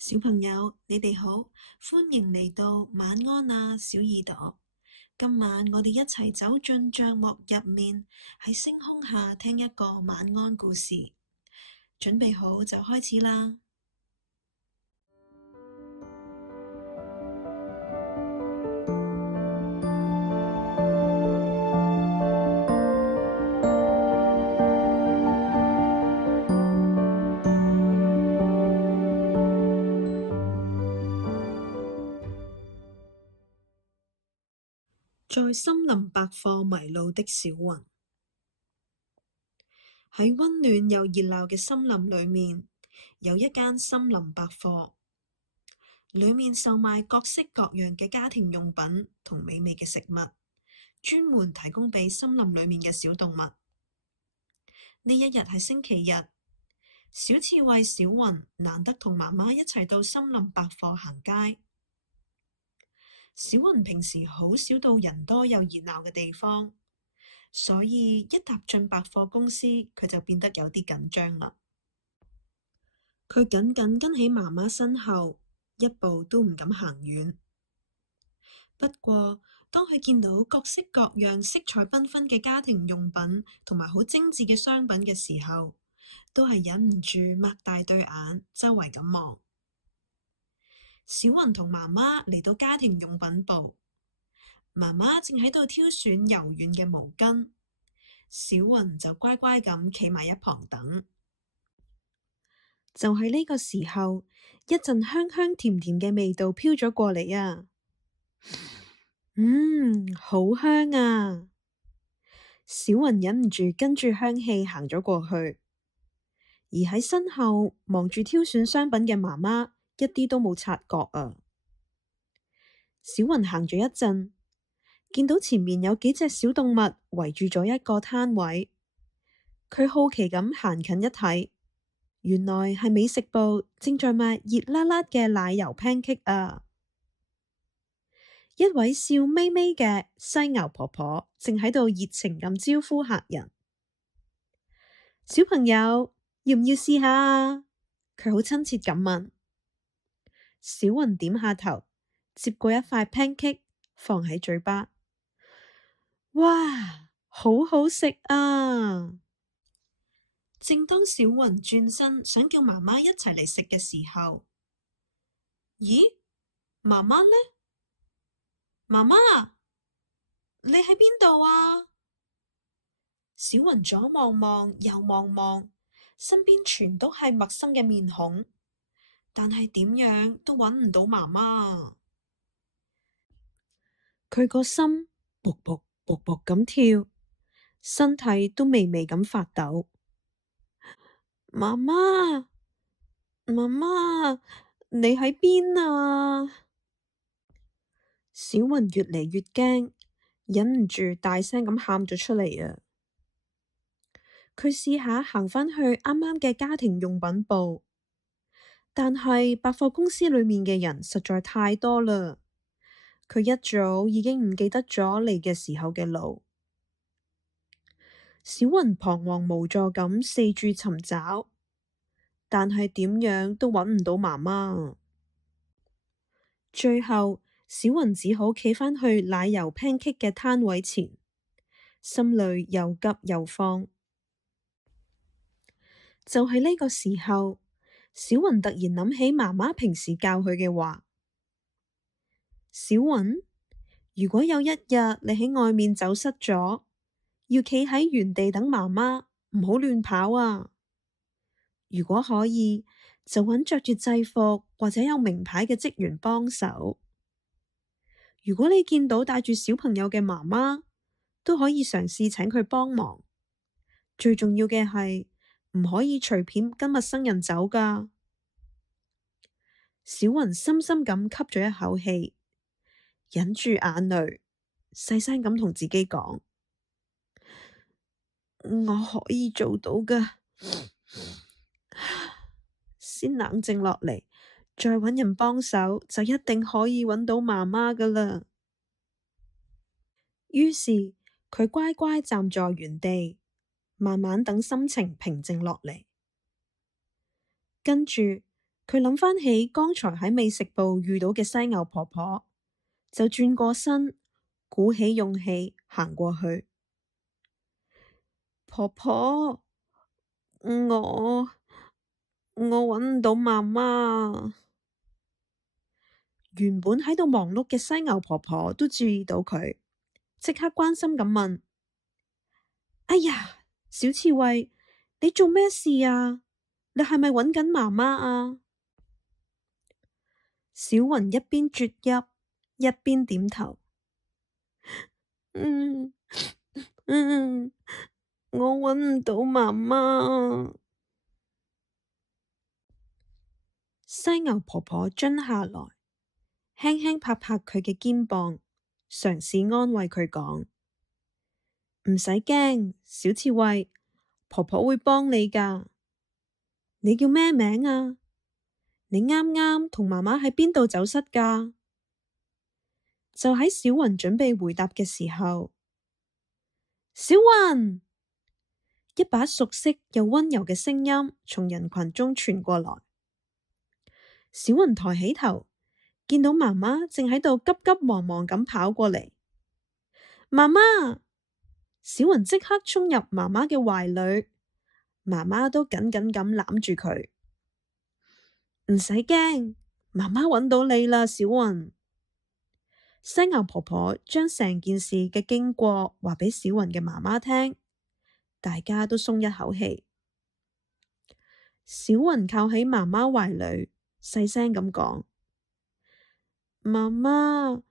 小朋友，你哋好，歡迎嚟到晚安啊，小耳朵。今晚我哋一齊走進帳幕入面，喺星空下聽一個晚安故事。準備好就開始啦。在森林百貨迷路的小雲。喺溫暖又熱鬧嘅森林裏面，有一間森林百貨，裏面售賣各式各樣嘅家庭用品同美味嘅食物，專門提供俾森林裏面嘅小動物。呢一日係星期日，小刺蝟小雲難得同媽媽一齊到森林百貨行街。小雲平時好少到人多又熱鬧嘅地方，所以一踏進百貨公司，佢就變得有啲緊張啦。佢緊緊跟喺媽媽身後，一步都唔敢行遠。不過，當佢見到各式各樣色彩繽紛嘅家庭用品同埋好精緻嘅商品嘅時候，都係忍唔住擘大對眼，周圍咁望。小雲同媽媽嚟到家庭用品部，媽媽正喺度挑選柔軟嘅毛巾，小雲就乖乖咁企埋一旁等。就喺呢個時候，一陣香香甜甜嘅味道飄咗過嚟啊！好香啊！小雲忍唔住跟住香氣行咗過去，而喺身後忙住挑選商品嘅媽媽一啲都冇察覺啊！小雲行咗一陣，見到前面有幾隻小動物圍住咗一個攤位，佢好奇咁行近一睇，原來係美食部正在賣熱辣辣嘅奶油 pancake 啊！一位笑眯眯嘅犀牛婆婆正喺度熱情咁招呼客人。小朋友，要唔要試下啊？佢好親切咁問。小雲點下頭，接過一塊 pancake 放喺嘴巴。哇，好好食啊！正當小雲轉身想叫媽媽一齊嚟食嘅時候，咦，媽媽呢？媽媽，你喺邊度啊？小雲左望望，右望望，身邊全都係陌生嘅面孔，但係點樣都揾唔到媽媽。佢個心卜卜卜卜咁跳，身體都微微咁發抖。媽媽，媽媽，你喺邊啊？小雲越嚟越驚，忍唔住大聲咁喊咗出嚟啊！佢試下行返去啱啱嘅家庭用品部，但係百貨公司裏面嘅人實在太多啦，佢一早已經唔記得咗嚟嘅時候嘅路。小雲彷徨無助咁四處尋找，但係點樣都揾唔到媽媽。最後，小雲只好企返去奶油 pancake 嘅攤位前，心裏又急又慌。就喺呢個時候，小雲突然諗起媽媽平時教佢嘅話：小雲，如果有一日你喺外面走失咗，要企喺原地等媽媽，唔好亂跑啊！如果可以，就揾着住制服或者有名牌嘅職員幫手。如果你見到帶住小朋友嘅媽媽，都可以嘗試請佢幫忙。最重要嘅係唔可以隨便跟陌生人走㗎。小雲深深咁吸咗一口氣，忍住眼淚，細聲咁同自己講：我可以做到㗎。先冷靜落嚟，再揾人幫手，就一定可以揾到媽媽㗎喇。於是佢乖乖站在原地，慢慢等心情平靜落嚟。跟住佢諗返起剛才喺美食部遇到嘅犀牛婆婆，就轉過身，鼓起勇氣行過去。婆婆，我搵唔到媽媽。原本喺度忙碌嘅犀牛婆婆都注意到佢，即刻關心咁問：哎呀，小刺猬，你做咩事啊？你係咪搵緊媽媽啊？小雲一邊啜泣，一邊點頭。嗯嗯，我搵唔到媽媽。犀牛婆婆蹲下來，輕輕拍拍佢嘅肩膀，嘗試安慰佢講：唔使驚，小刺猬，婆婆會幫你㗎。你叫咩名啊？你啱啱同媽媽喺邊度走失㗎？就喺小雲準備回答嘅時候，小雲，一把熟悉又溫柔嘅聲音從人群中傳過來。小雲抬起頭，見到媽媽正喺度急急忙忙咁跑過嚟。媽媽！小雲即刻衝入媽媽嘅懷裏，媽媽都緊緊咁攬住佢。唔使驚，媽媽搵到你啦，小雲。犀牛婆婆將成件事嘅經過話俾小雲嘅媽媽聽，大家都鬆一口氣。小雲靠喺媽媽懷裏，細聲咁講：媽媽，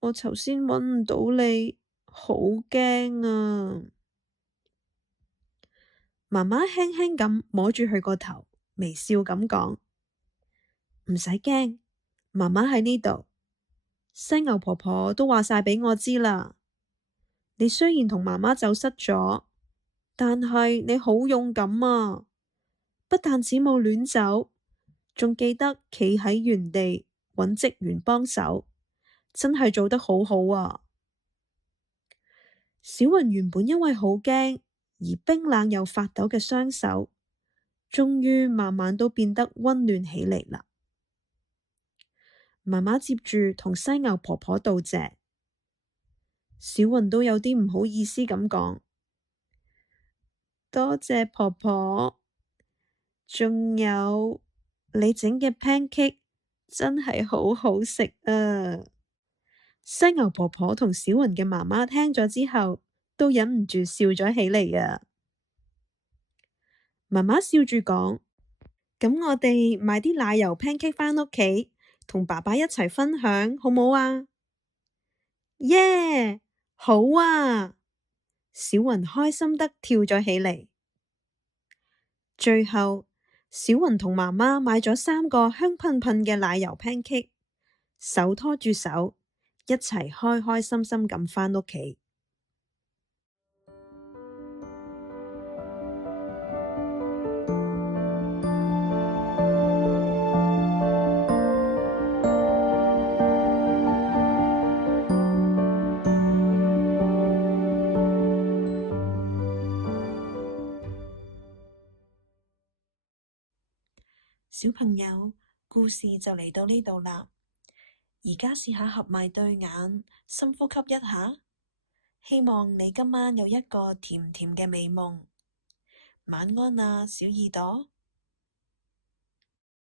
我頭先搵唔到你，好驚啊！媽媽輕輕咁摸住佢個頭，微笑咁講：唔使驚，媽媽喺呢度。犀牛婆婆都話晒俾我知啦。你雖然同媽媽走失咗，但係你好勇敢啊！不但只冇亂走，仲記得企喺原地揾職員幫手，真係做得好好啊！小雲原本因為好驚而冰冷又發抖嘅雙手，終於慢慢都變得溫暖起嚟啦。媽媽接住同犀牛婆婆道謝，小雲都有啲唔好意思咁講：多謝婆婆，仲有你整嘅 pancake 真係好好食啊！犀牛婆婆同小雲嘅媽媽聽咗之後，都忍唔住笑咗起嚟啊！媽媽笑住講：咁我哋買啲奶油 pancake 返屋企，同爸爸一齊分享，好唔好啊？耶！好啊！小雲開心得跳咗起嚟。最後，小雲同媽媽買咗3個香噴噴嘅奶油 pancake，手拖住手，一齊開開心心咁返屋企。小朋友，故事就嚟到呢度啦。而家試下合埋對眼，深呼吸一下。希望你今晚有一個甜甜嘅美夢。晚安啊，小耳朵。